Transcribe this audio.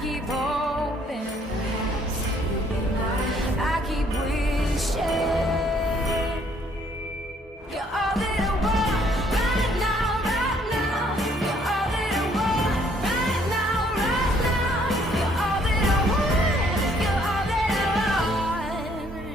keep hoping, I keep wishing. You're all that I want right now, right now. You're all that I want right now, right now. You're all that I want. You're all that I want.